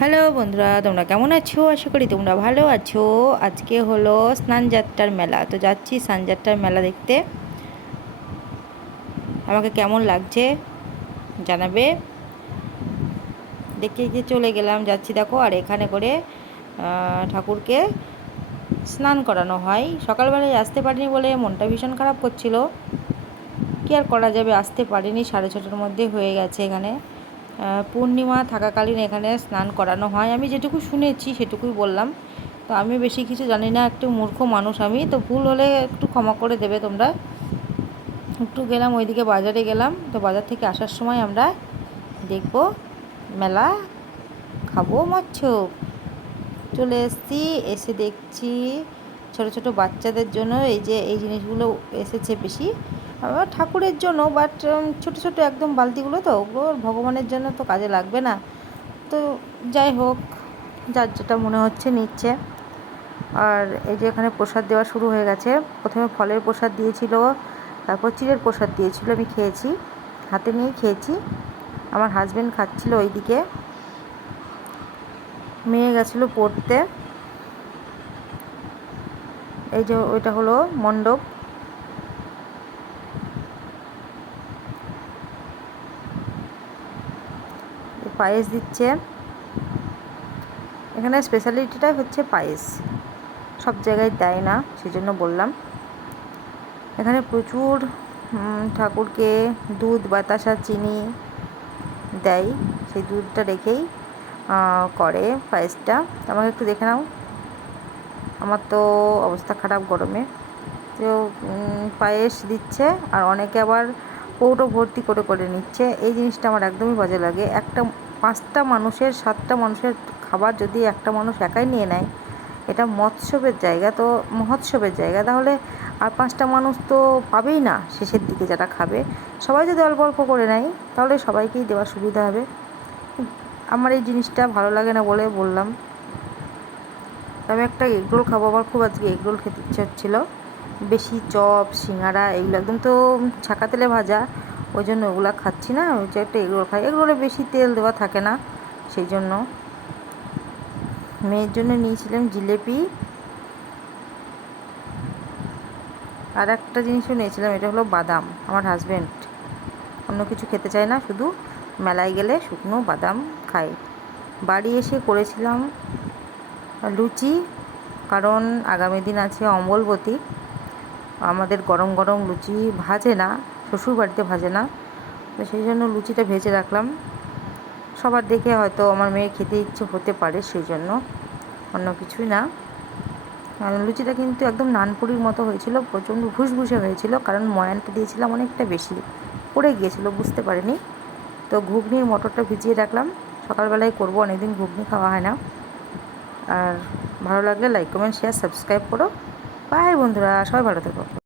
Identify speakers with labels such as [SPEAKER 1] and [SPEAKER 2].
[SPEAKER 1] Hello বন্ধুরা, তোমরা কেমন আছো? আশা করি তোমরা ভালো আছো। আজকে হলো স্নানযাত্রার মেলা, তো যাচ্ছি স্নানযাত্রার মেলা দেখতে। আমাকে কেমন লাগছে জানাবে। দেখে দেখে চলে গেলাম, যাচ্ছি দেখো, আর এখানে করে ঠাকুরকে স্নান করানো হয়। সকালবেলায় আসতে পারিনি বলে মনটা ভীষণ খারাপ করছিল। কি আর করা যাবে? আসতে পারিনি, সাড়ে ছটার মধ্যে হয়ে গেছে এখানে। পূর্ণিমা থাকাকালীন এখানে স্নান করানো হয়। আমি যেটুকু শুনেছি সেটুকুই বললাম। তো আমি বেশি কিছু জানি না, একটু মূর্খ মানুষ আমি। তো ভুল হলে একটু ক্ষমা করে দেবে তোমরা। একটু গেলাম ওইদিকে বাজারে গেলাম। তো বাজার থেকে আসার সময় আমরা দেখব, মেলা খাব মৎস্য চলে এসেছি, এসে দেখছি ছোট ছোট বাচ্চাদের জন্য এই যে এই জিনিসগুলো এসেছে বেশি। ঠাকুরের জন্য বাট ছোট ছোট একদম বালতিগুলো তো, ওগুলো ভগবানের জন্য তো কাজে লাগবে না। তো যাই হোক, যার যেটা মনে হচ্ছে নিচ্ছে। আর এই যে এখানে প্রসাদ দেওয়া শুরু হয়ে গেছে। প্রথমে ফলের প্রসাদ দিয়েছিল, তারপর চিড়ের প্রসাদ দিয়েছিল, আমি খেয়েছি। হাতে নিয়ে খেয়েছি। আমার হাজব্যান্ড খাচ্ছিল ওইদিকে। মেয়ে গেছিল পড়তে। এই যে ওইটা হলো মণ্ডপ। পায়েস দিচ্ছে। এখানে স্পেশালিটিটাই হচ্ছে পায়েস। সব জায়গায় দেয় না সেই জন্য বললাম। এখানে প্রচুর ঠাকুরকে দুধ, বাতাসা চিনি দেয়। সেই দুধটা রেখেই করে পায়েসটা। আমাকে একটু দেখে নাও। আমার তো অবস্থা খারাপ গরমে। তো পায়েস দিচ্ছে আর অনেকে আবার কৌটো ভর্তি করে করে নিচ্ছে। এই জিনিসটা আমার একদমই বাজে লাগে। একটা পাঁচটা মানুষের, সাতটা মানুষের খাবার যদি একটা মানুষ একাই নিয়ে নেয়, এটা মৎস্যবের জায়গা, তো মহোৎসবের জায়গা। তাহলে আর পাঁচটা মানুষ তো পাবেই না শেষের দিকে যারা খাবে। সবাই যদি অল্প অল্প করে নেয়, তাহলে সবাইকেই দেওয়ার সুবিধা হবে। আমার এই জিনিসটা ভালো লাগে না বলে বললাম। তবে একটা এগরোল খাব, আমার খুব আজকে এগরোল খেতে ইচ্ছে হচ্ছিল। বেশি চপ সিঙাড়া এগুলো একদম তো ছাকা তেলে ভাজা। ওই জন্য ওগুলো খাচ্ছি না, ওই যে একটা এগরোল খাই। এগরোলে বেশি তেল দেওয়া থাকে না, সেই জন্য। মেয়ের জন্য নিয়েছিলাম জিলেপি। আর একটা জিনিসও নিয়েছিলাম, এটা হলো বাদাম, আমার হাজব্যান্ড অন্য কিছু খেতে চায় না, শুধু মেলায় গেলে শুকনো বাদাম খায়। বাড়ি এসে করেছিলাম লুচি, কারণ আগামী দিন আছে অম্বলবতী। আমাদের গরম গরম লুচি ভাজে না শ্বশুর বাড়িতে ভাজে না। তো সেই জন্য লুচিটা ভেজে রাখলাম। সবার দেখে হয়তো আমার মেয়ে খেতে ইচ্ছে হতে পারে সেই জন্য, অন্য কিছুই না। লুচিটা কিন্তু একদম নানপুরির মতো হয়েছিল, প্রচণ্ড ভুসভুসে হয়েছিল, কারণ ময়ানটা দিয়েছিলাম অনেকটা বেশি। পড়ে গিয়েছিল, বুঝতে পারিনি। তো ঘুগনির মটরটা ভিজিয়ে রাখলাম। সকালবেলায় করব, অনেকদিন ঘুগনি খাওয়া হয় না। আর ভালো লাগলে লাইক কমেন্ট শেয়ার সাবস্ক্রাইব করো। বাই বন্ধুরা, সবাই ভালো থেকো।